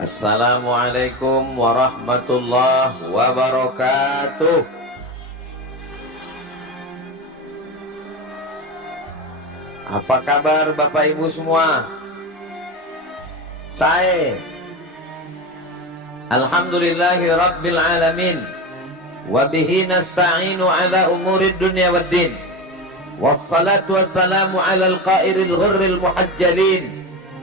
Assalamualaikum warahmatullahi wabarakatuh. Apa kabar Bapak Ibu semua? Saya Alhamdulillahi Rabbil Alamin, wabihi nasta'inu ala umurid dunya waddin, wassalatu wassalamu ala al-qairil ghurril muhajjalin,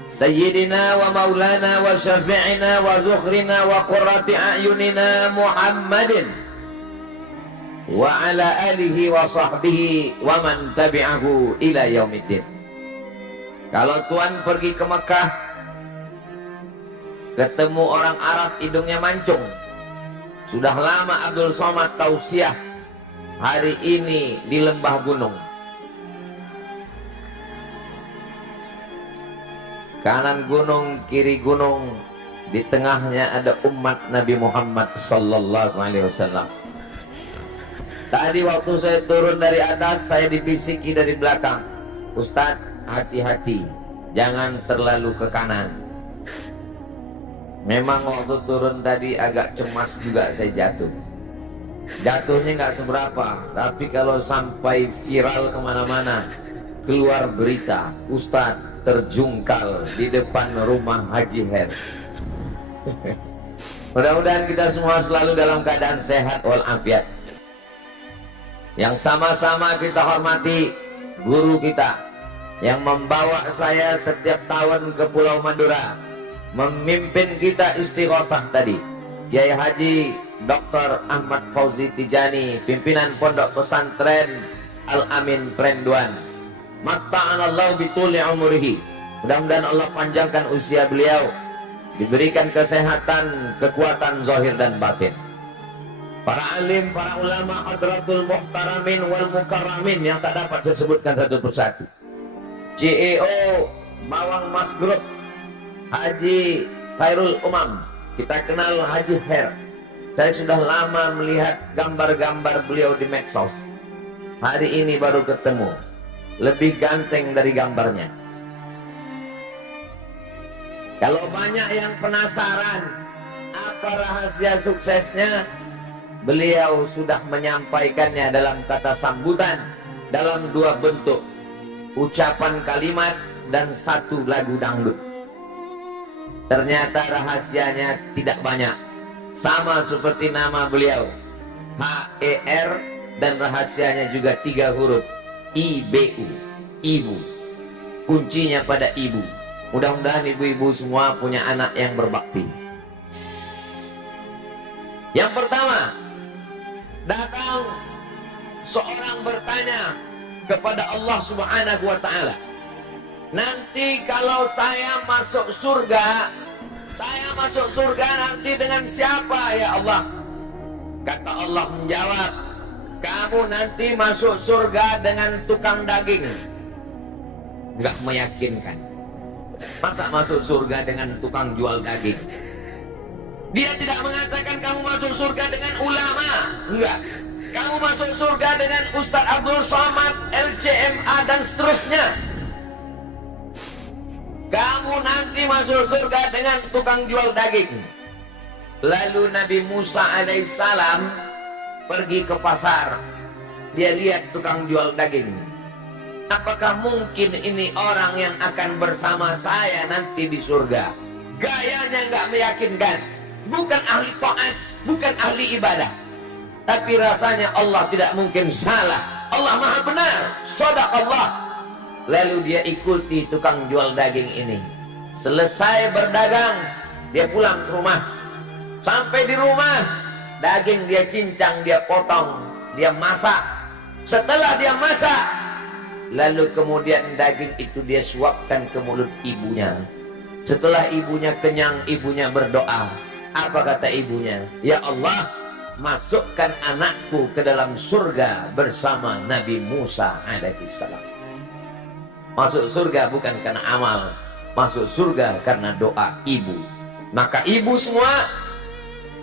Sayyidina wa maulana wa syafi'ina wa zukhrina wa qurrati a'yunina Muhammadin wa ala alihi wa sahbihi wa man tabi'ahu ila yaumiddin. Kalau Tuan pergi ke Mekah, ketemu orang Arab hidungnya mancung, sudah lama Abdul Somad tausiah, hari ini di lembah gunung, kanan gunung, kiri gunung, di tengahnya ada umat Nabi Muhammad sallallahu alaihi wasallam. Tadi waktu saya turun dari atas, saya dibisiki dari belakang, Ustadz, hati-hati, jangan terlalu ke kanan. Memang waktu turun tadi agak cemas juga saya jatuh. Jatuhnya nggak seberapa, tapi kalau sampai viral kemana-mana, keluar berita, Ustadz terjungkal di depan rumah Haji Her. Mudah-mudahan kita semua selalu dalam keadaan sehat walafiat. Yang sama-sama kita hormati guru kita yang membawa saya setiap tahun ke Pulau Madura, memimpin kita istighosah tadi, Kiai Haji Dr. Ahmad Fauzi Tijani, pimpinan Pondok Pesantren Al-Amin Prenduan. Matta'anallahu bituli umurihi, mudah-mudahan Allah panjangkan usia beliau, diberikan kesehatan, kekuatan zahir dan batin. Para alim, para ulama, hadratul muhtaramin wal mukarramin yang tak dapat saya sebutkan satu persatu. CEO Mawang Mas Group, Haji Khairul Umam, kita kenal Haji Her. Saya sudah lama melihat gambar-gambar beliau di medsos, hari ini baru ketemu, lebih ganteng dari gambarnya. Kalau banyak yang penasaran apa rahasia suksesnya, beliau sudah menyampaikannya dalam kata sambutan, dalam dua bentuk, ucapan kalimat dan satu lagu dangdut. Ternyata rahasianya tidak banyak, sama seperti nama beliau, H-E-R, dan rahasianya juga 3 huruf, I-B-U, ibu. Kuncinya pada ibu. Mudah-mudahan ibu-ibu semua punya anak yang berbakti. Yang pertama, datang seorang bertanya kepada Allah Subhanahu wa ta'ala, nanti kalau saya masuk surga nanti dengan siapa ya Allah? Kata Allah menjawab, kamu nanti masuk surga dengan tukang daging. Enggak meyakinkan. Masa masuk surga dengan tukang jual daging? Dia tidak mengatakan kamu masuk surga dengan ulama. Enggak. Kamu masuk surga dengan Ustadz Abdul Somad, LCMA dan seterusnya. Kamu nanti masuk surga dengan tukang jual daging. Lalu Nabi Musa alaihissalam pergi ke pasar. Dia lihat tukang jual daging. Apakah mungkin ini orang yang akan bersama saya nanti di surga? Gayanya nggak meyakinkan. Bukan ahli taat, bukan ahli ibadah, tapi rasanya Allah tidak mungkin salah. Allah maha benar, shadaqallah. Lalu dia ikuti tukang jual daging ini. Selesai berdagang, dia pulang ke rumah. Sampai di rumah, daging dia cincang, dia potong, dia masak. Setelah dia masak, lalu kemudian daging itu dia suapkan ke mulut ibunya. Setelah ibunya kenyang, ibunya berdoa. Apa kata ibunya? Ya Allah, masukkan anakku ke dalam surga bersama Nabi Musa alaihissalam. Masuk surga bukan karena amal, masuk surga karena doa ibu. Maka ibu semua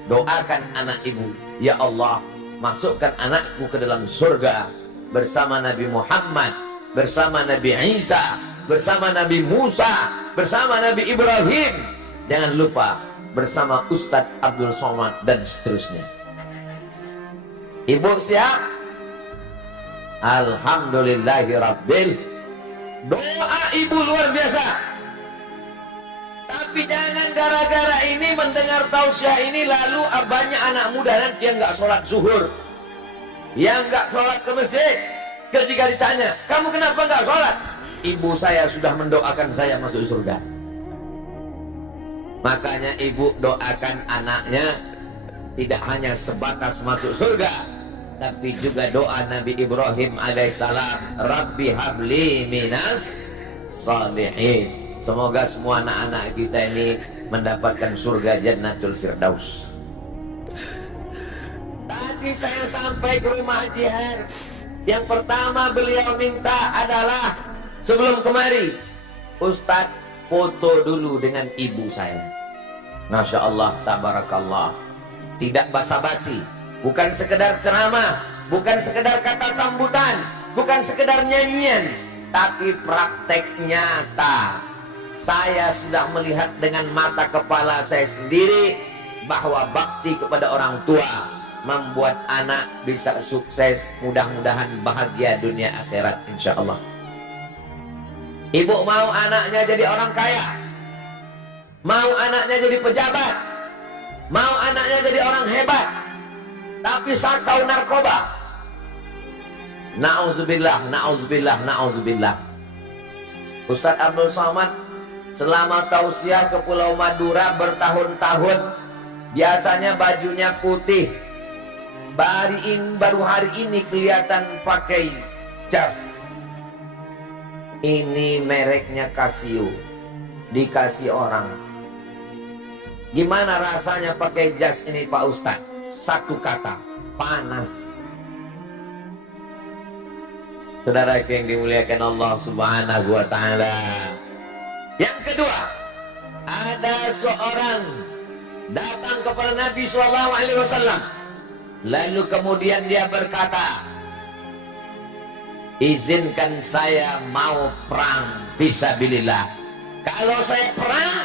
doakan anak ibu, ya Allah, masukkan anakku ke dalam surga bersama Nabi Muhammad, bersama Nabi Isa, bersama Nabi Musa, bersama Nabi Ibrahim. jangan lupa bersama Ustadz Abdul Somad dan seterusnya. Ibu siap? Alhamdulillahirabbil. Doa ibu luar biasa. Tapi jangan gara-gara ini mendengar tausiah ini lalu banyak anak muda nanti yang nggak sholat zuhur, yang nggak sholat ke masjid. Ketika ditanya, kamu kenapa nggak sholat? Ibu saya sudah mendoakan saya masuk surga. Makanya ibu doakan anaknya tidak hanya sebatas masuk surga, tapi juga doa Nabi Ibrahim alaihissalam, Rabbi habli minas salihin. Semoga semua anak-anak kita ini mendapatkan surga Jannatul Firdaus. Tadi saya sampai ke rumah Haji Har. Yang pertama beliau minta adalah sebelum kemari, Ustadz foto dulu dengan ibu saya. Masya Allah, tabarakallah. Tidak basa-basi, bukan sekedar ceramah, bukan sekedar kata sambutan, bukan sekedar nyanyian, tapi praktek nyata. Saya sudah melihat dengan mata kepala saya sendiri bahwa bakti kepada orang tua membuat anak bisa sukses, mudah-mudahan bahagia dunia akhirat insya Allah. Ibu mau anaknya jadi orang kaya, mau anaknya jadi pejabat, mau anaknya jadi orang hebat, tapi sakau narkoba. Na'udzubillah, na'udzubillah, na'udzubillah. Ustadz Abdul Somad selama tausiah ke Pulau Madura bertahun-tahun, biasanya bajunya putih. Baru hari ini kelihatan pakai jas. Ini mereknya Casio, dikasih orang. Gimana rasanya pakai jas ini Pak Ustadz? Satu kata, panas. Saudara yang dimuliakan Allah Subhanahu wa Ta'ala. Yang kedua, ada seorang datang kepada Nabi SAW, lalu kemudian dia berkata, izinkan saya mau perang fisabilillah. Kalau saya perang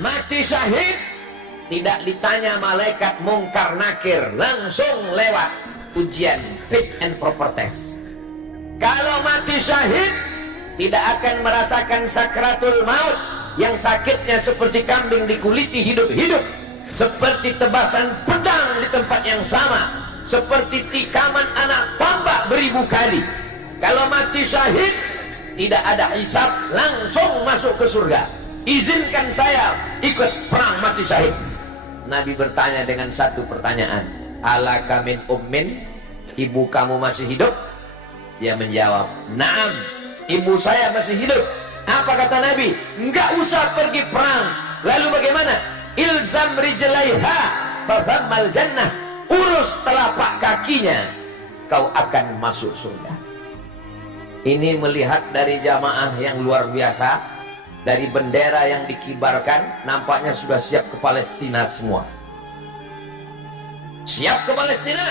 mati syahid, tidak ditanya malaikat mungkar nakir, langsung lewat ujian fit and proper test. Kalau mati syahid, tidak akan merasakan sakratul maut yang sakitnya seperti kambing dikuliti hidup-hidup, seperti tebasan pedang di tempat yang sama, seperti tikaman anak tombak beribu kali. Kalau mati syahid, tidak ada hisab, langsung masuk ke surga. Izinkan saya ikut perang mati syahid. Nabi bertanya dengan satu pertanyaan, alaka min ummin, ibu kamu masih hidup? Dia menjawab, naam, ibu saya masih hidup. Apa kata Nabi? Enggak usah pergi perang. Lalu bagaimana? Ilzam rijlaiha fathammal jannah. Urus telapak kakinya, kau akan masuk surga. Ini melihat dari jamaah yang luar biasa, dari bendera yang dikibarkan, nampaknya sudah siap ke Palestina semua. Siap ke Palestina?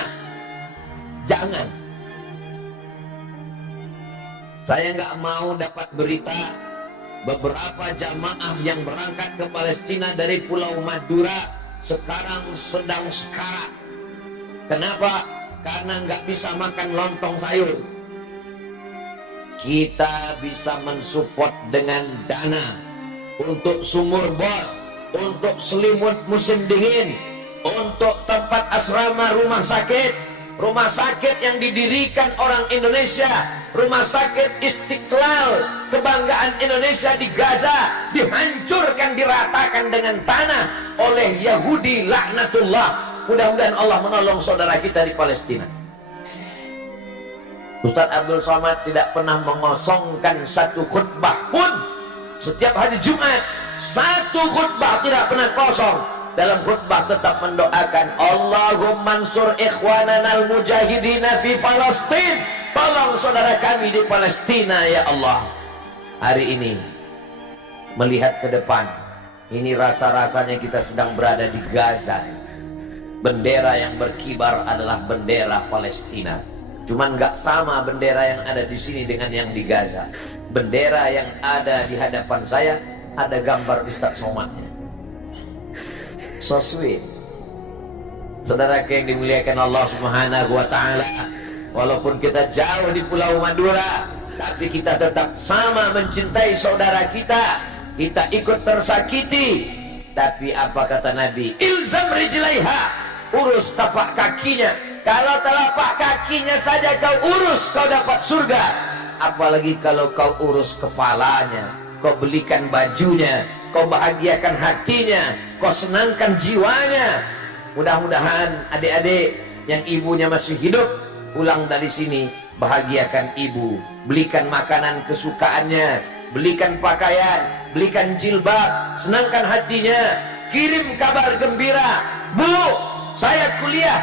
Jangan. Saya nggak mau dapat berita beberapa jamaah yang berangkat ke Palestina dari Pulau Madura sekarang sedang sekarat. Kenapa? Karena nggak bisa makan lontong sayur. Kita bisa mensupport dengan dana untuk sumur bor, untuk selimut musim dingin, untuk tempat asrama rumah sakit yang didirikan orang Indonesia, rumah sakit Istiqlal, kebanggaan Indonesia di Gaza, dihancurkan, diratakan dengan tanah oleh Yahudi laknatullah. Mudah-mudahan Allah menolong saudara kita di Palestina. Ustadz Abdul Somad tidak pernah mengosongkan satu khutbah pun. Setiap hari Jumat, satu khutbah tidak pernah kosong. Dalam khutbah tetap mendoakan, Allahumma ansur ikhwanana al-mujahidina fi Palestin. Tolong saudara kami di Palestina ya Allah. Hari ini melihat ke depan, ini rasa-rasanya kita sedang berada di Gaza. Bendera yang berkibar adalah bendera Palestina. Cuman nggak sama bendera yang ada di sini dengan yang di Gaza. Bendera yang ada di hadapan saya ada gambar Ustadz Somadnya. So sweet. Saudara yang dimuliakan Allah Subhanahu wa taala, walaupun kita jauh di Pulau Madura, tapi kita tetap sama mencintai saudara kita. Kita ikut tersakiti, tapi apa kata Nabi? Ilzam rijlaiha, urus tapak kakinya. Kalau telapak kakinya saja kau urus, kau dapat surga. Apalagi kalau kau urus kepalanya, kau belikan bajunya, kau bahagiakan hatinya, kau senangkan jiwanya. Mudah-mudahan adik-adik yang ibunya masih hidup, pulang dari sini bahagiakan ibu, belikan makanan kesukaannya, belikan pakaian, belikan jilbab, senangkan hatinya, kirim kabar gembira, Bu, saya kuliah,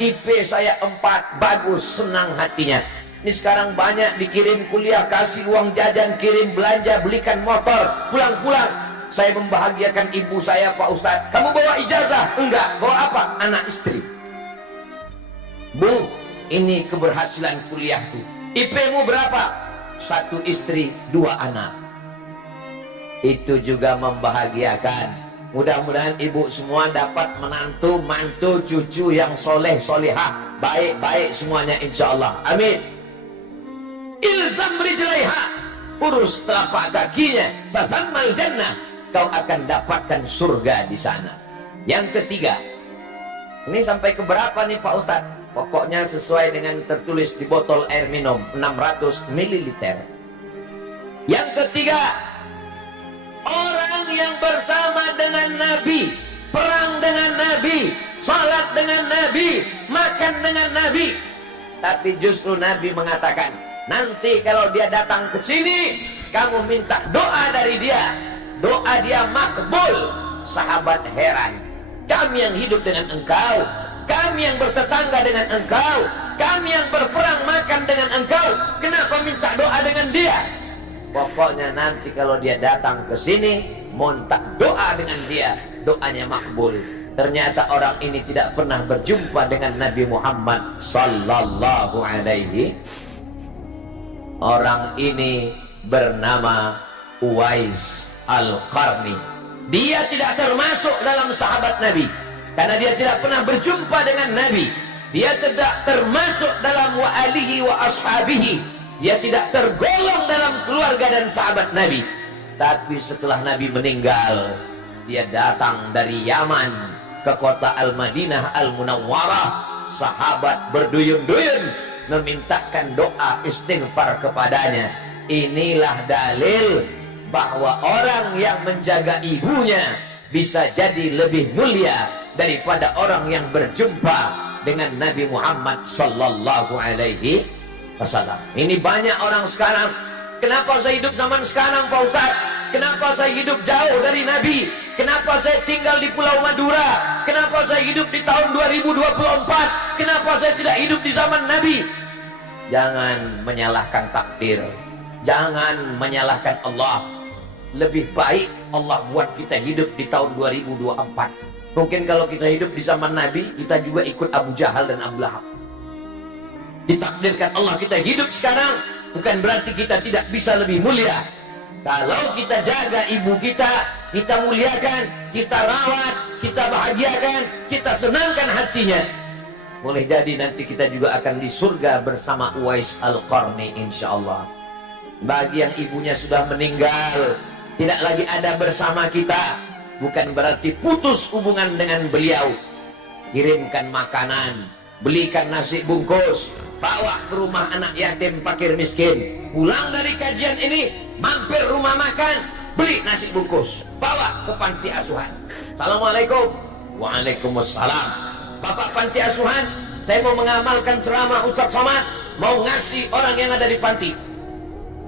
IP saya 4, bagus, senang hatinya. Ini sekarang banyak dikirim kuliah, kasih uang jajan, kirim belanja, belikan motor, pulang-pulang. Saya membahagiakan ibu saya, Pak Ustadz. Kamu bawa ijazah? Enggak. Bawa apa? Anak istri. Bu, ini keberhasilan kuliahku. IP-mu berapa? 1 istri, 2 anak. Itu juga membahagiakan. Mudah-mudahan ibu semua dapat menantu, mantu, cucu yang soleh, solehah, baik-baik semuanya insya Allah. Amin. Ilzam rijlaiha, urus telapak kakinya, fathammal jannah, kau akan dapatkan surga di sana. Yang ketiga, ini sampai ke berapa nih Pak Ustadz? Pokoknya sesuai dengan tertulis di botol air minum 600 ml. Yang ketiga, orang yang bersama dengan Nabi, perang dengan Nabi, salat dengan Nabi, makan dengan Nabi. Tapi justru Nabi mengatakan, nanti kalau dia datang ke sini, kamu minta doa dari dia, doa dia makbul. Sahabat heran, kami yang hidup dengan engkau, kami yang bertetangga dengan engkau, kami yang berperang makan dengan engkau, kenapa minta doa dengan dia? Pokoknya nanti kalau dia datang ke sini, minta doa dengan dia, doanya makbul. Ternyata orang ini tidak pernah berjumpa dengan Nabi Muhammad sallallahu alaihi. Orang ini bernama Uwais Al-Qarni. Dia tidak termasuk dalam sahabat Nabi karena dia tidak pernah berjumpa dengan Nabi. Dia tidak termasuk dalam wa alihi wa ashabihi. Dia tidak tergolong dalam keluarga dan sahabat Nabi. Tapi setelah Nabi meninggal, dia datang dari Yaman ke kota Al-Madinah Al-Munawwarah. Sahabat berduyun-duyun memintakan doa istighfar kepadanya. Inilah dalil bahwa orang yang menjaga ibunya bisa jadi lebih mulia daripada orang yang berjumpa dengan Nabi Muhammad sallallahu alaihi wasallam. Ini banyak orang sekarang. Kenapa saya hidup zaman sekarang Pak Ustaz? Kenapa saya hidup jauh dari Nabi? Kenapa saya tinggal di Pulau Madura? Kenapa saya hidup di tahun 2024? Kenapa saya tidak hidup di zaman Nabi? Jangan menyalahkan takdir, jangan menyalahkan Allah. Lebih baik Allah buat kita hidup di tahun 2024. Mungkin kalau kita hidup di zaman Nabi, kita juga ikut Abu Jahal dan Abu Lahab. Ditakdirkan Allah kita hidup sekarang, bukan berarti kita tidak bisa lebih mulia. Kalau kita jaga ibu kita, kita muliakan, kita rawat, kita bahagiakan, kita senangkan hatinya, boleh jadi nanti kita juga akan di surga bersama Uwais Al-Qarni insyaallah. Bagi yang ibunya sudah meninggal, tidak lagi ada bersama kita, bukan berarti putus hubungan dengan beliau. Kirimkan makanan, belikan nasi bungkus, bawa ke rumah anak yatim fakir miskin. Pulang dari kajian ini, mampir rumah makan, beli nasi bungkus, bawa ke panti asuhan. Assalamualaikum. Waalaikumsalam. Bapak panti asuhan, saya mau mengamalkan ceramah Ustaz Somad, mau ngasih orang yang ada di panti.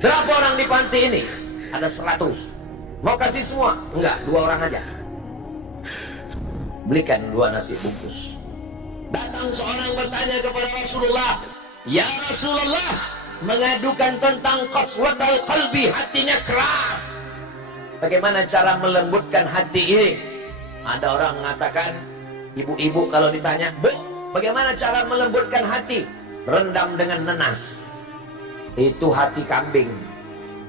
Berapa orang di panti ini? Ada 100. Mau kasih semua? Enggak, 2 orang aja. Belikan 2 nasi bungkus. Datang seorang bertanya kepada Rasulullah, ya Rasulullah, mengadukan tentang qaswatul qalbi, hatinya keras. Bagaimana cara melembutkan hati ini? Ada orang mengatakan, ibu-ibu kalau ditanya, Bu, bagaimana cara melembutkan hati? Rendam dengan nenas. Itu hati kambing.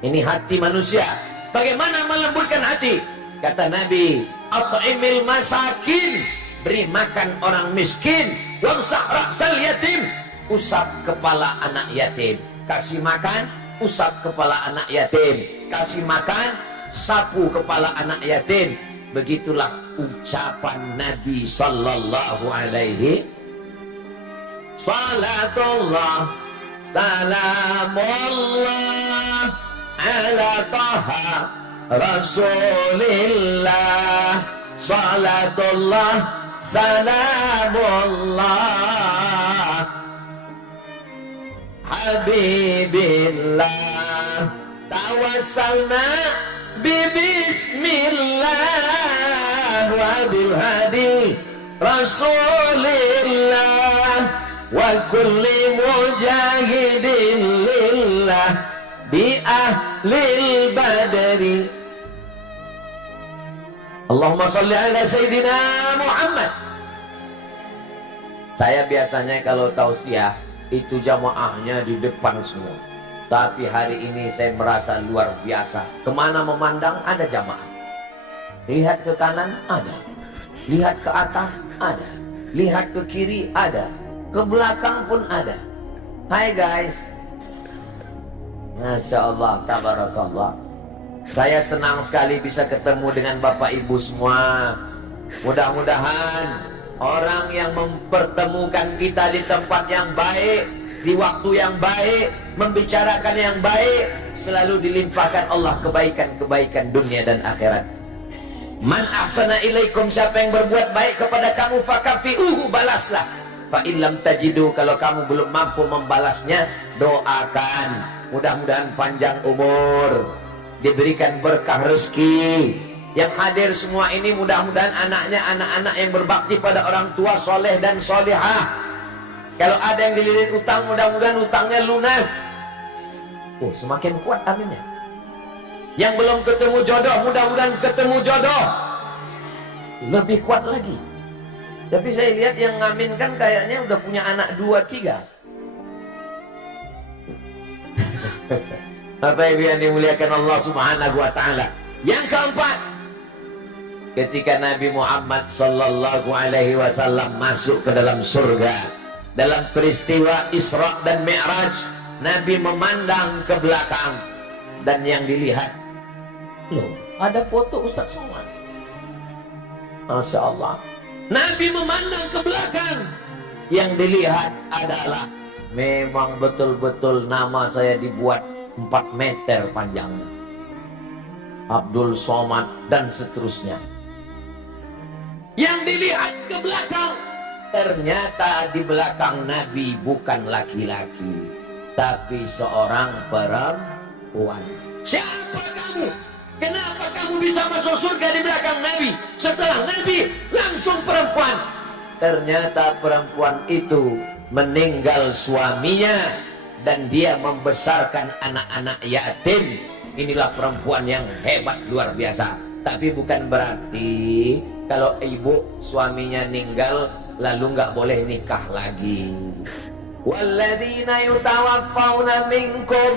Ini hati manusia. Bagaimana melembutkan hati? Kata Nabi, at'imil masakin, beri makan orang miskin, wamsah ra'sal yatim, usap kepala anak yatim. Kasih makan, usap kepala anak yatim. Kasih makan, sapu kepala anak yatim. Begitulah ucapan Nabi sallallahu alaihi. Salatullah salamullah ala taha Rasulillah. Salatullah salamullah Habibillah. Tawassalna bismillah wa bil hadi Rasulillah wa kulli mujahidin lillah bi ahlil badri. Allahumma salli ala Sayyidina Muhammad. Saya biasanya kalau tausiah itu jamaahnya di depan semua, tapi hari ini saya merasa luar biasa. Kemana memandang ada jamaah. Lihat ke kanan ada, lihat ke atas ada, lihat ke kiri ada, ke belakang pun ada. Hai guys, Masya Allah, tabarakallah. Saya senang sekali bisa ketemu dengan Bapak Ibu semua. Mudah-mudahan orang yang mempertemukan kita di tempat yang baik, di waktu yang baik, membicarakan yang baik, selalu dilimpahkan Allah kebaikan-kebaikan dunia dan akhirat. Man ahsana ilaikum, siapa yang berbuat baik kepada kamu, fakafi'uhu, balaslah. Fa illam tajidu, kalau kamu belum mampu membalasnya, doakan. Mudah-mudahan panjang umur, diberikan berkah rezeki. Yang hadir semua ini mudah-mudahan anaknya anak-anak yang berbakti pada orang tua, soleh dan solihah. Kalau ada yang dililit utang, mudah-mudahan utangnya lunas. Semakin kuat aminnya. Yang belum ketemu jodoh, mudah-mudahan ketemu jodoh. Lebih kuat lagi. Tapi saya lihat yang ngaminkan kayaknya udah punya anak 2-3. Bapak Ibu yang dimuliakan Allah Subhanahu wa taala. Yang keempat, ketika Nabi Muhammad sallallahu alaihi wasallam masuk ke dalam surga, dalam peristiwa Isra dan Mi'raj, Nabi memandang ke belakang dan yang dilihat, loh, ada foto Ustaz Somad. Masya Allah. Nabi memandang ke belakang, yang dilihat adalah memang betul-betul nama saya dibuat 4 meter panjangnya, Abdul Somad dan seterusnya. Yang dilihat ke belakang, ternyata di belakang Nabi bukan laki-laki, tapi seorang perempuan. Siapa kamu? Kenapa kamu bisa masuk surga di belakang Nabi? Setelah Nabi langsung perempuan. Ternyata perempuan itu meninggal suaminya dan dia membesarkan anak-anak yatim. Inilah perempuan yang hebat, luar biasa. Tapi bukan berarti kalau ibu suaminya meninggal lalu nggak boleh nikah lagi. Walladzina yutawaffawna minkum,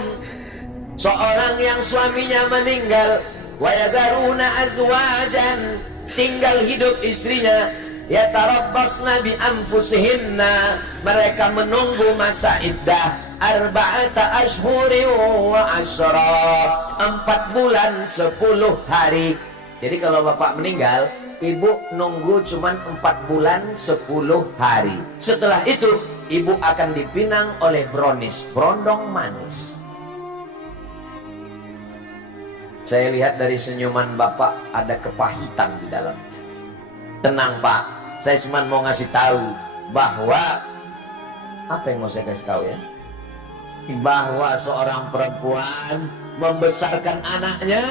seorang yang suaminya meninggal, wa yadharuna azwajan, tinggal hidup istrinya, yatarabbasna bi anfusihinna, mereka menunggu masa iddah arba'ata ashhurin wa asyra, 4 bulan 10 hari. Jadi kalau bapak meninggal, ibu nunggu cuman 4 bulan 10 hari. Setelah itu ibu akan dipinang oleh bronis, brondong manis. Saya lihat dari senyuman bapak ada kepahitan di dalam. Tenang pak, saya cuma mau ngasih tahu bahwa, apa yang mau saya kasih tahu ya, bahwa seorang perempuan membesarkan anaknya,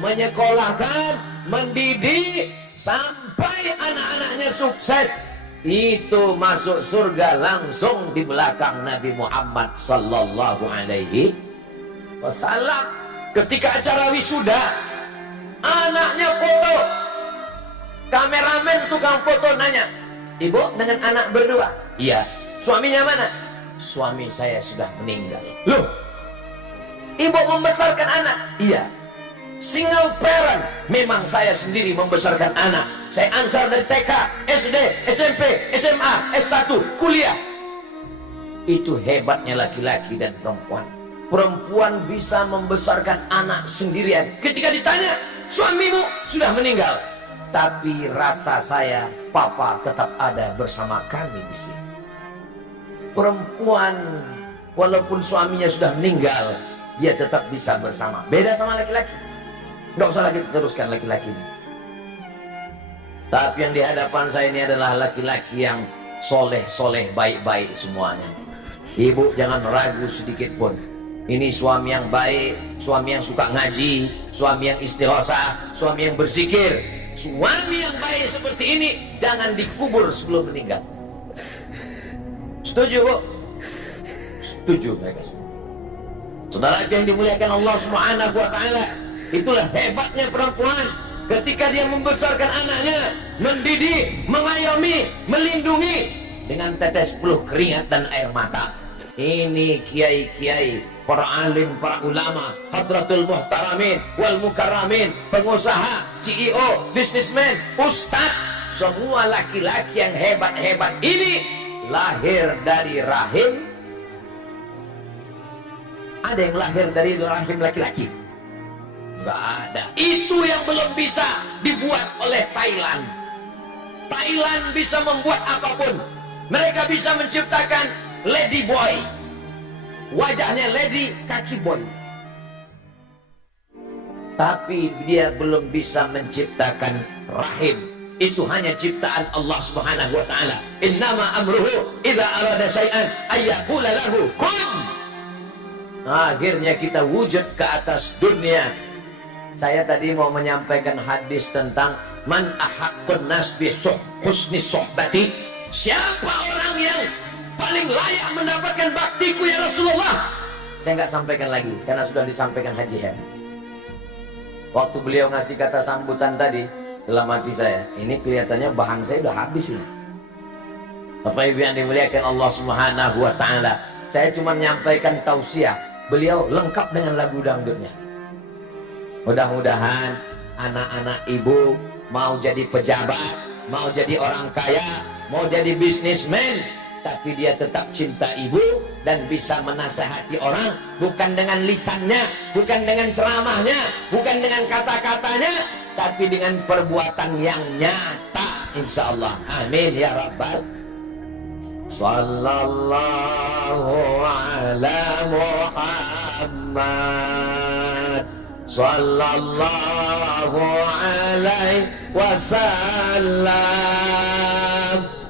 menyekolahkan, mendidik sampai anak-anaknya sukses, itu masuk surga langsung di belakang Nabi Muhammad sallallahu alaihi wasallam. Ketika acara wisuda, anaknya foto, kameramen tukang foto nanya, ibu dengan anak berdua? Iya. Suaminya mana? Suami saya sudah meninggal. Loh, ibu membesarkan anak? Iya. Single parent. Memang saya sendiri membesarkan anak. Saya antar dari TK, SD, SMP, SMA, S1, kuliah. Itu hebatnya laki-laki dan perempuan. Perempuan bisa membesarkan anak sendirian. Ketika ditanya, suamimu sudah meninggal, tapi rasa saya, papa tetap ada bersama kami di sini. Perempuan walaupun suaminya sudah meninggal, dia tetap bisa bersama. Beda sama laki-laki. Nggak usah lagi teruskan laki-laki ini. Tapi yang di hadapan saya ini adalah laki-laki yang soleh-soleh, baik-baik semuanya. Ibu jangan ragu sedikit pun. Ini suami yang baik, suami yang suka ngaji, suami yang istighosa, suami yang berzikir. Suami yang baik seperti ini jangan dikubur sebelum meninggal. Setuju, Bu? Setuju mereka semua. Saudara yang dimuliakan Allah Subhanahu wa taala, itulah hebatnya perempuan ketika dia membesarkan anaknya, mendidik, mengayomi, melindungi dengan tetes peluh keringat dan air mata. Ini kiai-kiai, para alim, para ulama, hadratul muhtaramin wal mukarramin, pengusaha, CEO, businessman, ustaz, semua laki-laki yang hebat-hebat ini lahir dari rahim. Ada yang lahir dari rahim laki-laki? Nggak ada. Itu yang belum bisa dibuat oleh Thailand. Thailand bisa membuat apapun. Mereka bisa menciptakan lady boy, wajahnya lady, kaki boy. Tapi dia belum bisa menciptakan rahim. Itu hanya ciptaan Allah Subhanahu wa taala. Innama amruhu idza arada syai'an ayyaqula lahu kun. Akhirnya kita wujud ke atas dunia. Saya tadi mau menyampaikan hadis tentang man ahaqqun nas bi husni suhbati. Siapa orang yang paling layak mendapatkan baktiku ya Rasulullah? Saya nggak sampaikan lagi karena sudah disampaikan Haji Hen. Waktu beliau ngasih kata sambutan tadi, dalam hati saya, ini kelihatannya bahan saya udah habis ini. Bapak Ibu yang dimuliakan Allah Subhanahu wa taala, saya cuma menyampaikan tausiah. Beliau lengkap dengan lagu dangdutnya. Mudah-mudahan anak-anak ibu mau jadi pejabat, mau jadi orang kaya, mau jadi bisnismen, tapi dia tetap cinta ibu dan bisa menasehati orang, bukan dengan lisannya, bukan dengan ceramahnya, bukan dengan kata-katanya, tapi dengan perbuatan yang nyata, insya Allah. Amin ya rabbal. Sallallahu ala Muhammad, sallallahu alaihi wasallam,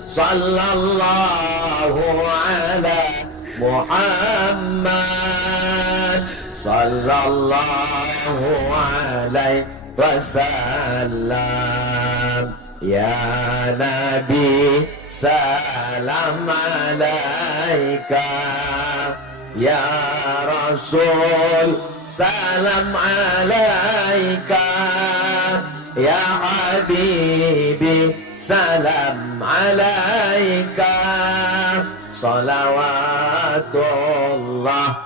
sallallahu ala Muhammad, sallallahu alaihi wasallam. Ya Nabi salam alaika, ya Rasul salam alaika, ya Habibi salam alaika, salawatullah.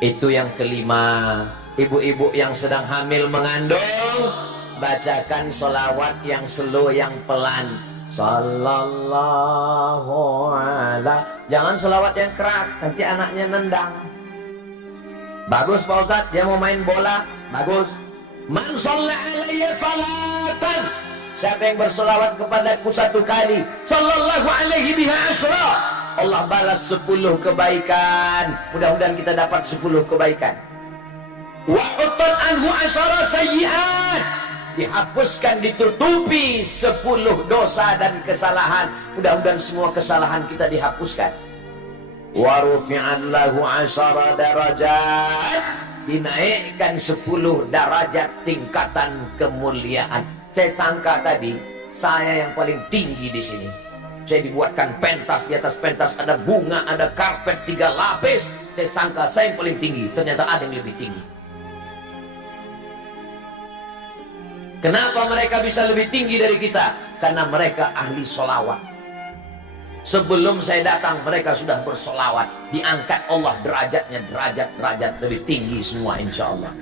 Itu yang kelima. Ibu-ibu yang sedang hamil mengandung, bacakan sholawat yang slow, yang pelan. Sallallahu ala. Jangan sholawat yang keras, nanti anaknya nendang. Bagus Pak Ustadz, dia mau main bola, bagus. Man shalla alayya salatan, siapa yang bersolawat kepadaku satu kali, sallallahu alaihi biha asyra, Allah balas 10 kebaikan. Mudah-mudahan kita dapat 10 kebaikan. Wa hutan anhu asyara sayyi'at, dihapuskan, ditutupi 10 dosa dan kesalahan. Mudah-mudahan semua kesalahan kita dihapuskan. Wa rufi'an lahu asyara darajat, dinaikkan 10 derajat tingkatan kemuliaan. Saya sangka tadi saya yang paling tinggi di sini. Saya dibuatkan pentas, di atas pentas ada bunga, ada karpet 3 lapis. Saya sangka saya yang paling tinggi, ternyata ada yang lebih tinggi. Kenapa mereka bisa lebih tinggi dari kita? Karena mereka ahli sholawat. Sebelum saya datang mereka sudah bersolawat. Diangkat Allah derajatnya, derajat lebih tinggi semua insya Allah.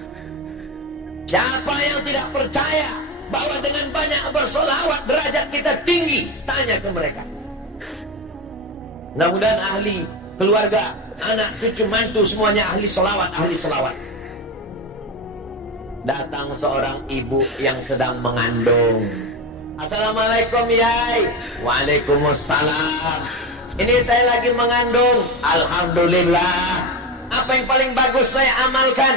Siapa yang tidak percaya bahwa dengan banyak bersolawat derajat kita tinggi, tanya ke mereka. Mudah-mudahan ahli keluarga, anak, cucu, mantu semuanya ahli solawat, ahli solawat. Datang seorang ibu yang sedang mengandung. Assalamualaikum Yai. Waalaikumsalam. Ini saya lagi mengandung. Alhamdulillah. Apa yang paling bagus saya amalkan?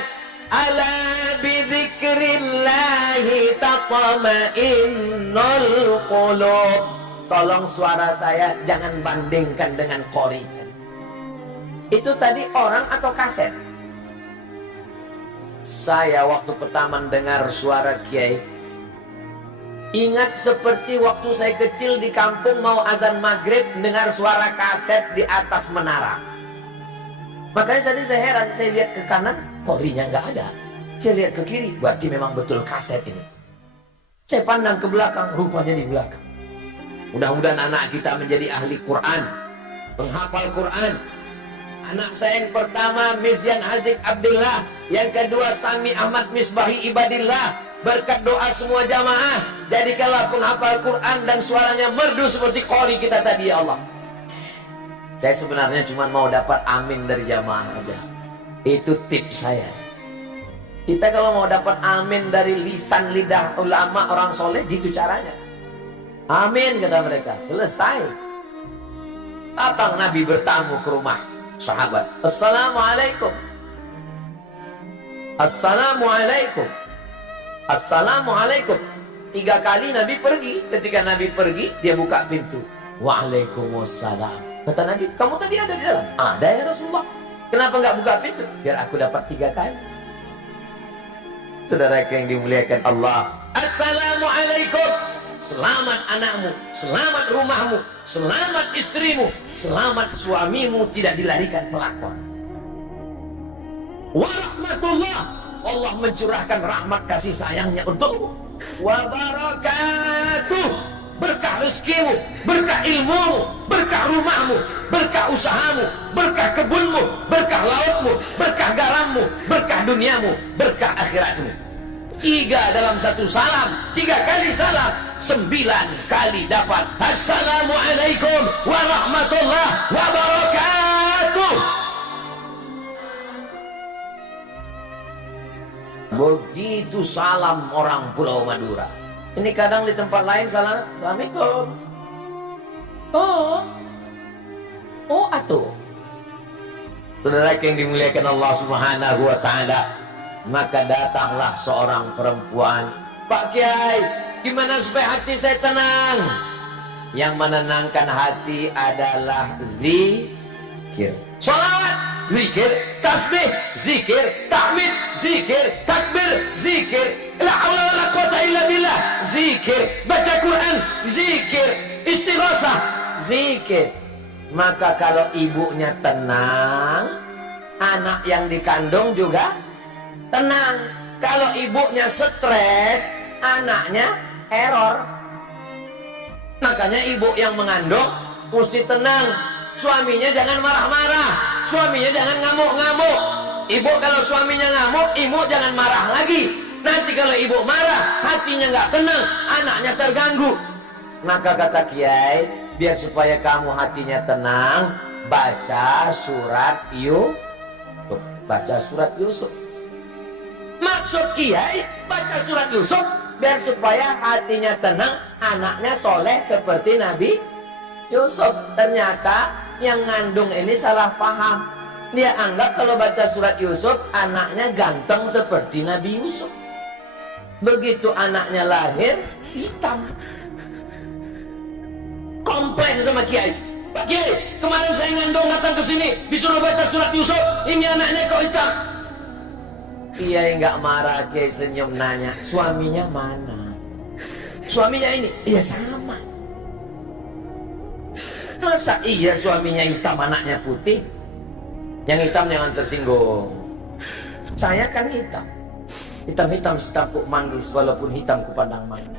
Ala bidzikrillahi tatma'innul qulub. Tolong suara saya jangan bandingkan dengan qori. Itu tadi orang atau kaset? Saya waktu pertama dengar suara kiai, ingat seperti waktu saya kecil di kampung mau azan maghrib dengar suara kaset di atas menara. Makanya tadi saya heran, saya lihat ke kanan, qorinya nggak ada. Saya lihat ke kiri, berarti memang betul kaset ini. Saya pandang ke belakang, rupanya di belakang. Mudah-mudahan anak kita menjadi ahli Quran, penghafal Quran. Anak saya yang pertama Mizyan Hazik Abdullah, yang kedua Sami Ahmad Misbahi Ibadillah. Berkat doa semua jamaah, jadikanlah penghafal Quran dan suaranya merdu seperti qori kita tadi ya Allah. Saya sebenarnya cuma mau dapat amin dari jamaah aja. Itu tips saya. Kita kalau mau dapat amin dari lisan lidah ulama orang soleh, gitu caranya. Amin kata mereka, selesai. Datang Nabi bertamu ke rumah sahabat. Assalamualaikum. Assalamualaikum. Assalamualaikum. 3 kali Nabi pergi. Ketika Nabi pergi, dia buka pintu. Waalaikumsalam. Kata Nabi, kamu tadi ada di dalam? Ada ya Rasulullah. Kenapa nggak buka pintu? Biar aku dapat 3 kali. Saudara yang dimuliakan Allah. Assalamualaikum. Selamat anakmu, selamat rumahmu, selamat istrimu, selamat suamimu tidak dilarikan pelakor. Warahmatullah, Allah mencurahkan rahmat kasih sayangnya untukmu. Wabarakatuh, berkah rezekimu, berkah ilmumu, berkah rumahmu, berkah usahamu, berkah kebunmu, berkah lautmu, berkah garammu, berkah duniamu, berkah akhiratmu. 3 dalam 1 salam, 3 kali salam, 9 kali dapat assalamualaikum warahmatullahi wabarakatuh. Begitu salam orang Pulau Madura. Ini kadang di tempat lain salam assalamualaikum. Oh atuh. Saudara yang dimuliakan Allah Subhanahu wa taala, maka datanglah seorang perempuan. Pak Kiai, gimana supaya hati saya tenang? Yang menenangkan hati adalah zikir. Salawat, zikir, tasbih, zikir, tahmid, zikir, takbir, zikir, la haula wala quwata illa billah, zikir, baca Quran, zikir, istighosah, zikir. Maka kalau ibunya tenang, anak yang dikandung juga tenang. Kalau ibunya stres, anaknya error. Makanya ibu yang mengandung mesti tenang. Suaminya jangan marah-marah, suaminya jangan ngamuk-ngamuk. Ibu kalau suaminya ngamuk, ibu jangan marah lagi. Nanti kalau ibu marah, hatinya nggak tenang, anaknya terganggu. Maka kata Kiai, biar supaya kamu hatinya tenang, baca surat Yusuf. Baca surat Yusuf. Maksud Kiai baca surat Yusuf biar supaya hatinya tenang, anaknya soleh seperti Nabi Yusuf. Ternyata yang ngandung ini salah paham. Dia anggap kalau baca surat Yusuf anaknya ganteng seperti Nabi Yusuf. Begitu anaknya lahir hitam. Komplain sama Kiai. Pak Kiai, kemarin saya ngandung datang ke sini disuruh baca surat Yusuf, ini anaknya kok hitam. Kiai nggak marah, Kiai senyum nanya, suaminya mana? Suaminya ini, iya sama. Masa iya suaminya hitam, anaknya putih? Yang hitam jangan tersinggung. Saya kan hitam. Hitam-hitam setapuk manggis, walaupun hitam ku pandang manis.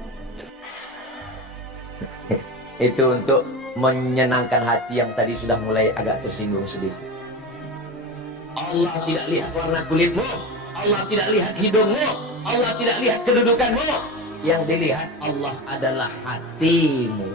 Itu untuk menyenangkan hati yang tadi sudah mulai agak tersinggung sedikit. Allah tidak lihat warna kulitmu, Allah tidak lihat hidungmu, Allah tidak lihat kedudukanmu. Yang dilihat Allah adalah hatimu.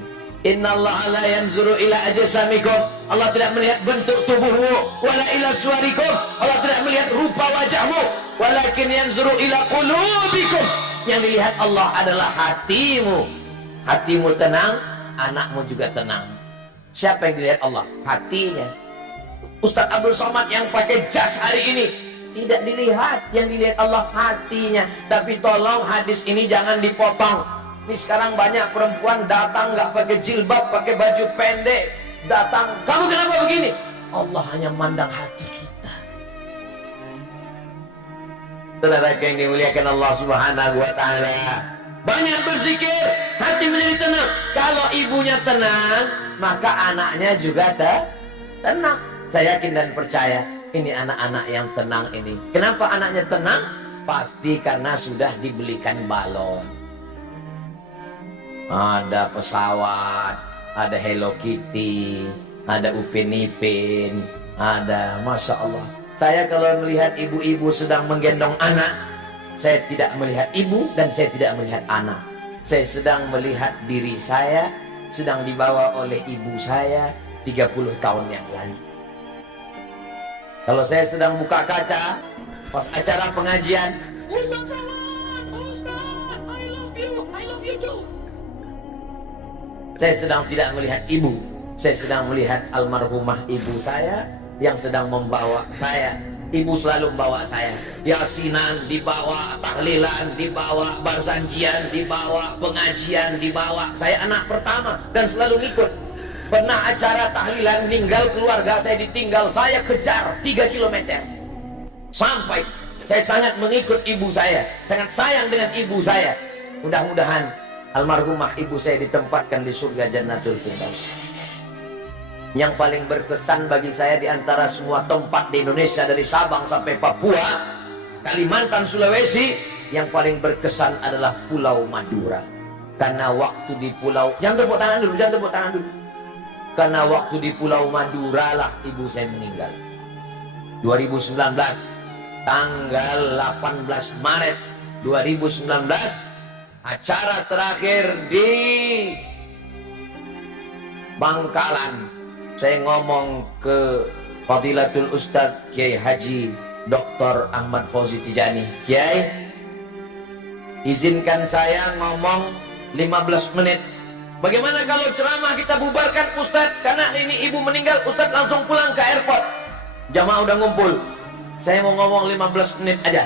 Innallaha la yanzuru ila ajsamikum. Allah tidak melihat bentuk tubuhmu, wala ila suwarikum. Allah tidak melihat rupa wajahmu, walakin yanzuru ila qulubikum. Yang dilihat Allah adalah hatimu. Hatimu tenang, anakmu juga tenang. Siapa yang dilihat Allah? Hatinya. Ustaz Abdul Somad yang pakai jas hari ini tidak dilihat, yang dilihat Allah hatinya. Tapi tolong hadis ini jangan dipotong. Ini sekarang banyak perempuan datang nggak pakai jilbab, pakai baju pendek, datang, kamu kenapa begini? Allah hanya mandang hati kita. Saudara yang dimuliakan Allah Subhanahu wa taala, banyak berzikir, hati menjadi tenang. Kalau ibunya tenang, maka anaknya juga tenang. Saya yakin dan percaya ini anak-anak yang tenang ini. Kenapa anaknya tenang? Pasti karena sudah dibelikan balon. Ada pesawat, ada Hello Kitty, ada Upin Ipin, ada Masya Allah. Saya kalau melihat ibu-ibu sedang menggendong anak, saya tidak melihat ibu dan saya tidak melihat anak. Saya sedang melihat diri saya sedang dibawa oleh ibu saya 30 tahun yang lalu. Kalau saya sedang buka kaca pas acara pengajian, Ustaz Somad, Ustaz, I love you too. Saya sedang tidak melihat ibu, saya sedang melihat almarhumah ibu saya yang sedang membawa saya. Ibu selalu membawa saya, yasinan dibawa, tahlilan dibawa, barzanjian dibawa, pengajian dibawa. Saya anak pertama dan selalu ikut. Pernah acara tahlilan, ninggal keluarga saya ditinggal, saya kejar 3 km sampai. Saya sangat mengikut ibu saya, sangat sayang dengan ibu saya. Mudah-mudahan almarhumah ibu saya ditempatkan di surga Jannatul Firdaus. Yang paling berkesan bagi saya di antara semua tempat di Indonesia, dari Sabang sampai Papua, Kalimantan, Sulawesi, yang paling berkesan adalah Pulau Madura. Karena waktu di pulau, jangan tepuk tangan dulu, jangan tepuk tangan dulu. Karena waktu di Pulau Madura lah ibu saya meninggal. 2019, tanggal 18 Maret 2019, acara terakhir di Bangkalan. Saya ngomong ke Fadilatul Ustadz Kiai Haji Dr. Ahmad Fauzi Tijani, Kiai, izinkan saya ngomong 15 menit. Bagaimana kalau ceramah kita bubarkan Ustadz? Karena ini ibu meninggal, Ustadz langsung pulang ke airport. Jamaah udah ngumpul. Saya mau ngomong 15 menit aja.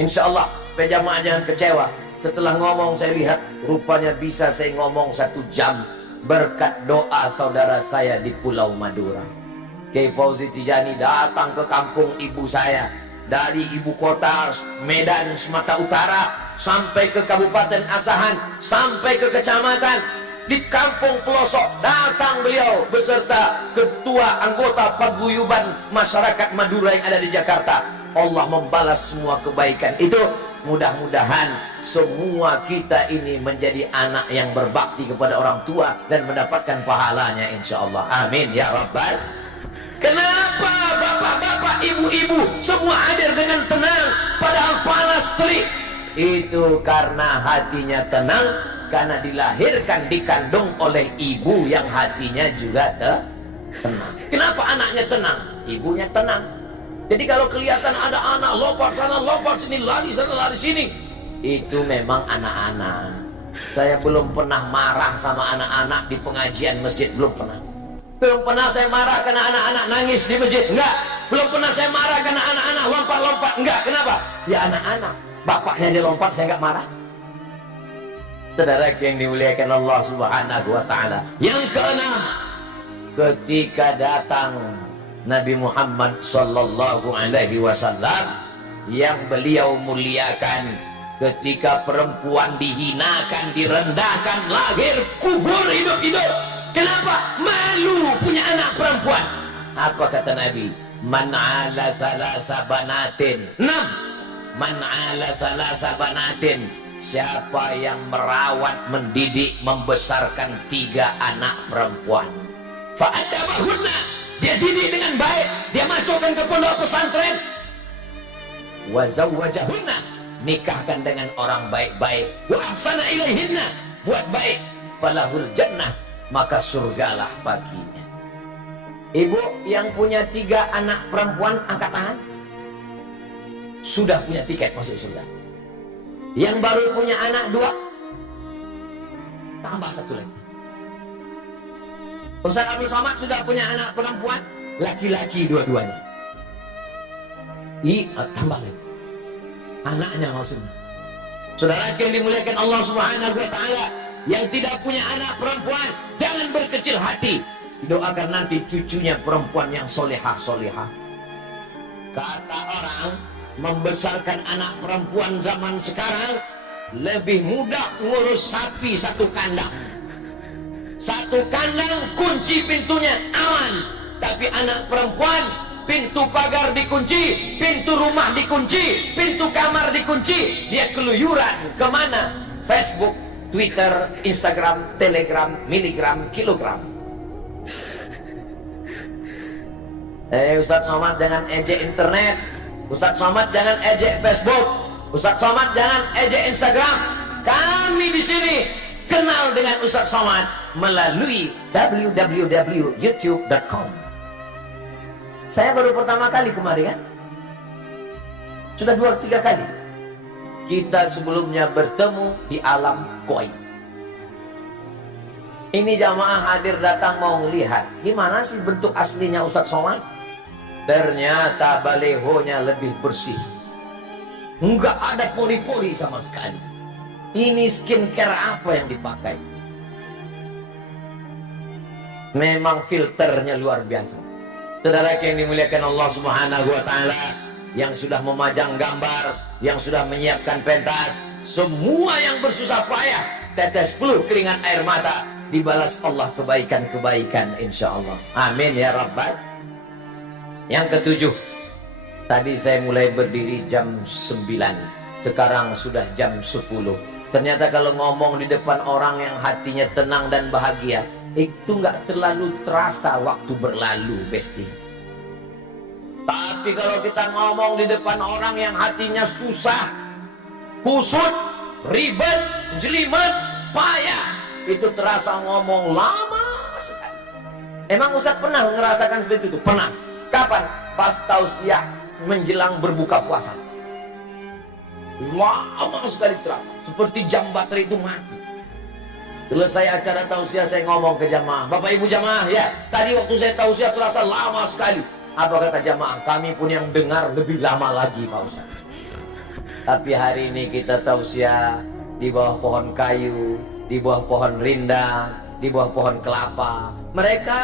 Insya Allah, supaya jamaah jangan kecewa. Setelah ngomong saya lihat, rupanya bisa saya ngomong 1 jam. Berkat doa saudara saya di Pulau Madura. Kiai Fauzi Tijani datang ke kampung ibu saya. Dari ibu kota Medan, Sumatera Utara, sampai ke Kabupaten Asahan, sampai ke kecamatan. Di kampung pelosok datang beliau beserta ketua anggota paguyuban masyarakat Madura yang ada di Jakarta. Allah membalas semua kebaikan itu. Mudah-mudahan semua kita ini menjadi anak yang berbakti kepada orang tua dan mendapatkan pahalanya insya Allah. Amin ya Rabbal. Kenapa bapak-bapak, ibu-ibu semua hadir dengan tenang padahal panas terik? Itu karena hatinya tenang, karena dilahirkan, dikandung oleh ibu yang hatinya juga tenang. Kenapa anaknya tenang? Ibunya tenang. Jadi kalau kelihatan ada anak lompat sana, lompat sini, lari sana, lari sini, itu memang anak-anak. Saya belum pernah marah sama anak-anak di pengajian masjid, belum pernah. Belum pernah saya marah karena anak-anak nangis di masjid, enggak. Belum pernah saya marah karena anak-anak lompat-lompat, enggak. Kenapa? Ya anak-anak, bapaknya dia lompat, saya enggak marah. Saudara yang dimuliakan Allah Subhanahu wa taala. Yang keenam, ketika datang Nabi Muhammad sallallahu alaihi wasallam yang beliau muliakan, ketika perempuan dihinakan, direndahkan, lahir, kubur hidup-hidup. Kenapa? Malu punya anak perempuan. Apa kata Nabi? Man ala thalasa banatin. 6. Man ala thalasa banatin. Siapa yang merawat, mendidik, membesarkan 3 anak perempuan, fa'adabahunna, dia didik dengan baik, dia masukkan ke pondok pesantren, wa zawwajahunna, nikahkan dengan orang baik-baik, wa ahsana ilaihinna, buat baik, falahul jannah, maka surgalah baginya. Ibu yang punya 3 anak perempuan, angkat tangan. Sudah punya tiket masuk surga. Yang baru punya anak 2, tambah 1 lagi. Ustaz Abdul Somad sudah punya anak perempuan, laki-laki dua-duanya. Tambah lagi. Anaknya maksudnya. Saudara yang dimuliakan Allah Subhanahu wa taala, yang tidak punya anak perempuan, jangan berkecil hati. Doakan nanti cucunya perempuan yang solehah-solehah. Kata orang, membesarkan anak perempuan zaman sekarang lebih mudah ngurus sapi 1 kandang. 1 kandang kunci pintunya aman, tapi anak perempuan pintu pagar dikunci, pintu rumah dikunci, pintu kamar dikunci, dia keluyuran kemana? Facebook, Twitter, Instagram, Telegram, miligram, kilogram. Ustaz Somad jangan ejek internet, Ustaz Somad jangan ejek Facebook, Ustaz Somad jangan ejek Instagram. Kami di sini kenal dengan Ustaz Somad melalui www.youtube.com. Saya baru pertama kali kemarin kan? Sudah 2-3 kali. Kita sebelumnya bertemu di alam goib. Ini jamaah hadir datang mau melihat gimana sih bentuk aslinya Ustaz Somad. Ternyata balehonya lebih bersih, enggak ada pori-pori sama sekali. Ini skincare apa yang dipakai? Memang filternya luar biasa. Saudara yang dimuliakan Allah Subhanahu wa taala, yang sudah memajang gambar, yang sudah menyiapkan pentas, semua yang bersusah payah, tetes peluh keringat air mata, dibalas Allah kebaikan-kebaikan insyaallah. Amin ya rabbal. Yang ke-7, tadi saya mulai berdiri jam 9, sekarang sudah jam 10. Ternyata kalau ngomong di depan orang yang hatinya tenang dan bahagia, itu nggak terlalu terasa waktu berlalu, besti. Tapi kalau kita ngomong di depan orang yang hatinya susah, kusut, ribet, jelimet, payah, itu terasa ngomong lama sekali. Emang Ustaz pernah ngerasakan seperti itu? Pernah. Kapan? Pas tausiah menjelang berbuka puasa. Lama sekali terasa, seperti jam baterai itu mati. Selesai acara tausiah saya ngomong ke jamaah, Bapak Ibu jamaah ya, tadi waktu saya tausiah terasa lama sekali. Apa kata jamaah? Kami pun yang dengar lebih lama lagi Pak Ustaz. Tapi hari ini kita tausiah di bawah pohon kayu, di bawah pohon rindang, di bawah pohon kelapa. Mereka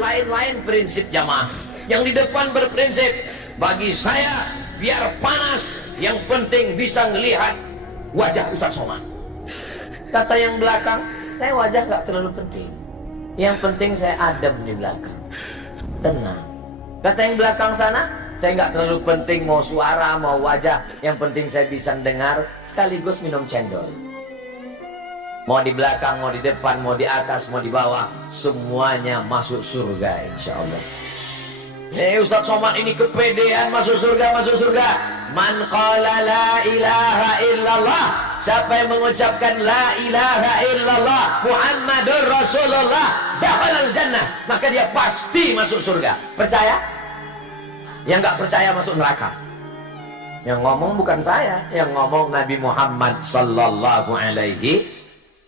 lain-lain prinsip jamaah. Yang di depan berprinsip, bagi saya biar panas, yang penting bisa ngelihat wajah Ustaz Somad. Kata yang belakang, saya wajah gak terlalu penting, yang penting saya adem di belakang, tenang. Kata yang belakang sana, saya gak terlalu penting mau suara, mau wajah, yang penting saya bisa dengar sekaligus minum cendol. Mau di belakang, mau di depan, mau di atas, mau di bawah, semuanya masuk surga insyaallah. Ustaz Somad ini kepedean masuk surga, masuk surga. Man qala la ilaha illallah, siapa yang mengucapkan la ilaha illallah Muhammadur Rasulullah, dakhalal jannah, maka dia pasti masuk surga. Percaya? Yang nggak percaya masuk neraka. Yang ngomong bukan saya, yang ngomong Nabi Muhammad sallallahu alaihi.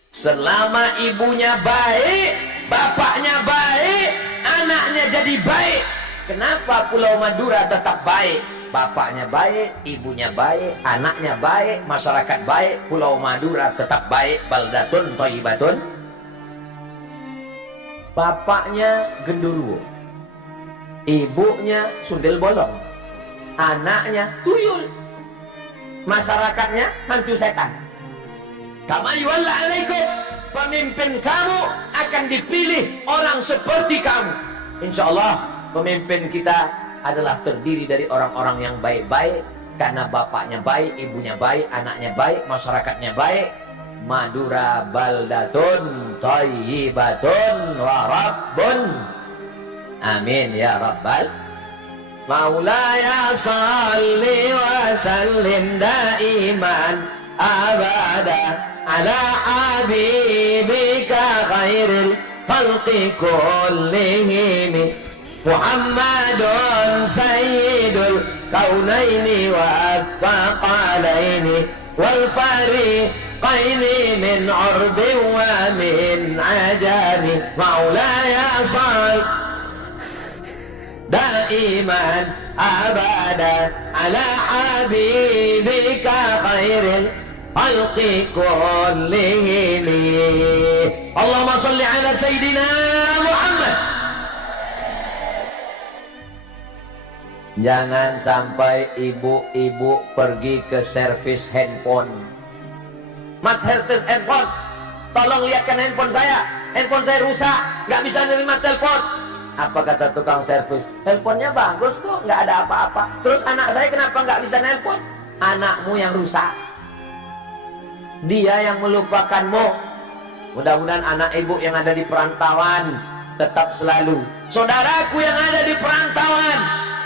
Selama ibunya baik, bapaknya baik, anaknya jadi baik. Kenapa Pulau Madura tetap baik? Bapaknya baik, ibunya baik, anaknya baik, masyarakat baik, Pulau Madura tetap baik. Baldatun thayyibatun. Bapaknya genderuwo, ibunya sundel bolong, anaknya tuyul, masyarakatnya hantu setan. Kama yuwalla alaikum, pemimpin kamu akan dipilih orang seperti kamu. Insya Allah pemimpin kita adalah terdiri dari orang-orang yang baik-baik, Karena bapaknya baik, ibunya baik, anaknya baik, masyarakatnya baik. Madura baldatun thayyibatun wa rabbun. Amin ya rabbal Maulaya salli wa sallim daiman abada ala habibika khairil khalqi kullihim Muhammadun sayyidul kaunaini wa thaqalaini wal fariqaini min urbi wa min ajami Maulaya salli daiman abada ala habibika khairil khalqi kullihim. Allahumma salli ala Sayyidina Muhammad. Jangan sampai ibu-ibu pergi ke servis handphone. Mas, servis handphone, tolong lihatkan handphone saya rusak, nggak bisa nerima telepon. Apa kata tukang servis? Handphonenya bagus kok, nggak ada apa-apa. Terus anak saya kenapa nggak bisa nelpon? Anakmu yang rusak, dia yang melupakanmu. Mudah-mudahan anak ibu yang ada di perantauan tetap selalu. Saudaraku yang ada di perantauan,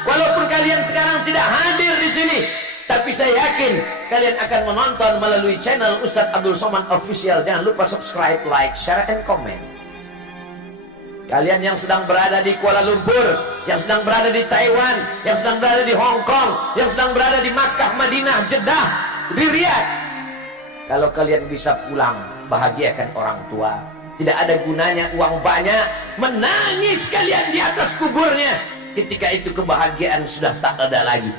walaupun kalian sekarang tidak hadir di sini, tapi saya yakin kalian akan menonton melalui channel Ustadz Abdul Somad Official. Jangan lupa subscribe, like, share, and comment. Kalian yang sedang berada di Kuala Lumpur, yang sedang berada di Taiwan, yang sedang berada di Hong Kong, yang sedang berada di Makkah, Madinah, Jeddah, di Riyadh, kalau kalian bisa pulang, bahagiakan orang tua. Tidak ada gunanya uang banyak, menangis kalian di atas kuburnya. Ketika itu kebahagiaan sudah tak ada lagi.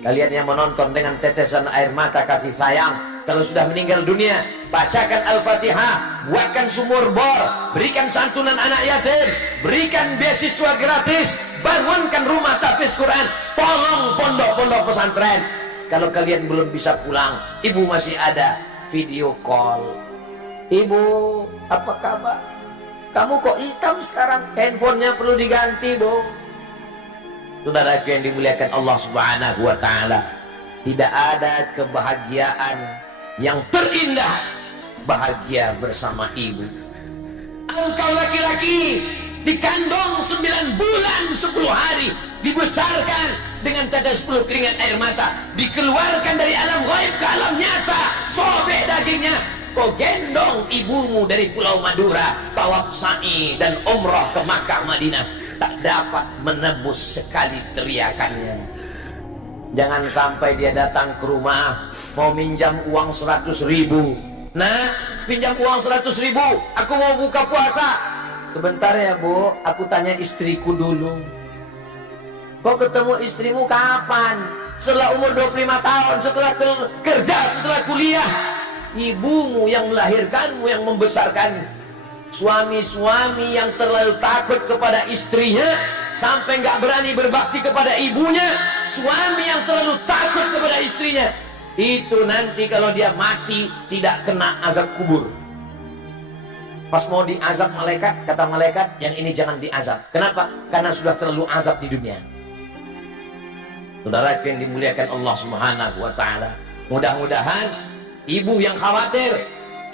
Kalian yang menonton dengan tetesan air mata kasih sayang, kalau sudah meninggal dunia, bacakan Al-Fatihah, buatkan sumur bor, berikan santunan anak yatim, berikan beasiswa gratis, bangunkan rumah tahfiz Quran, tolong pondok-pondok pesantren. Kalau kalian belum bisa pulang, ibu masih ada, video call. Ibu, apa kabar? Kamu kok hitam sekarang? Handphonenya perlu diganti, Bu. Saudaraku yang dimuliakan Allah Subhanahu wa ta'ala, tidak ada kebahagiaan yang terindah bahagia bersama ibu. Engkau laki-laki dikandung 9 bulan 10 hari, dibesarkan dengan tetes 10 keringat air mata, dikeluarkan dari alam gaib ke alam nyata, sobek dagingnya, kau gendong ibumu dari Pulau Madura, tawaf sa'i dan umrah ke Makkah Madinah, tak dapat menebus sekali teriakannya. Jangan sampai dia datang ke rumah mau minjam uang 100.000. Nah, pinjam uang 100.000, aku mau buka puasa. Sebentar ya Bu, aku tanya istriku dulu. Kau ketemu istrimu kapan? Setelah umur 25 tahun, setelah kerja, setelah kuliah. Ibumu yang melahirkanmu, yang membesarkanmu. Suami-suami yang terlalu takut kepada istrinya sampai nggak berani berbakti kepada ibunya. Suami yang terlalu takut kepada istrinya, itu nanti kalau dia mati tidak kena azab kubur. Pas mau diazab malaikat, kata malaikat, yang ini jangan diazab. Kenapa? Karena sudah terlalu azab di dunia. Saudara yang dimuliakan Allah Subhanahu wa ta'ala, mudah-mudahan ibu yang khawatir,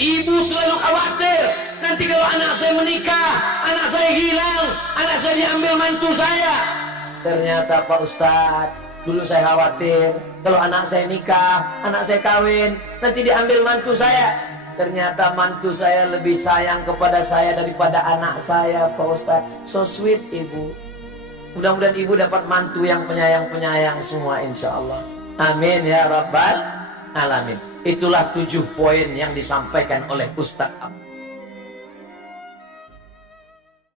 ibu selalu khawatir, nanti kalau anak saya menikah, anak saya hilang, anak saya diambil mantu saya. Ternyata Pak Ustadz, dulu saya khawatir kalau anak saya nikah, anak saya kawin, nanti diambil mantu saya. Ternyata mantu saya lebih sayang kepada saya daripada anak saya, Pak Ustadz. So sweet ibu. Mudah-mudahan ibu dapat mantu yang penyayang-penyayang semua, insya Allah. Amin ya rabbal alamin. Itulah 7 poin yang disampaikan oleh Ustadz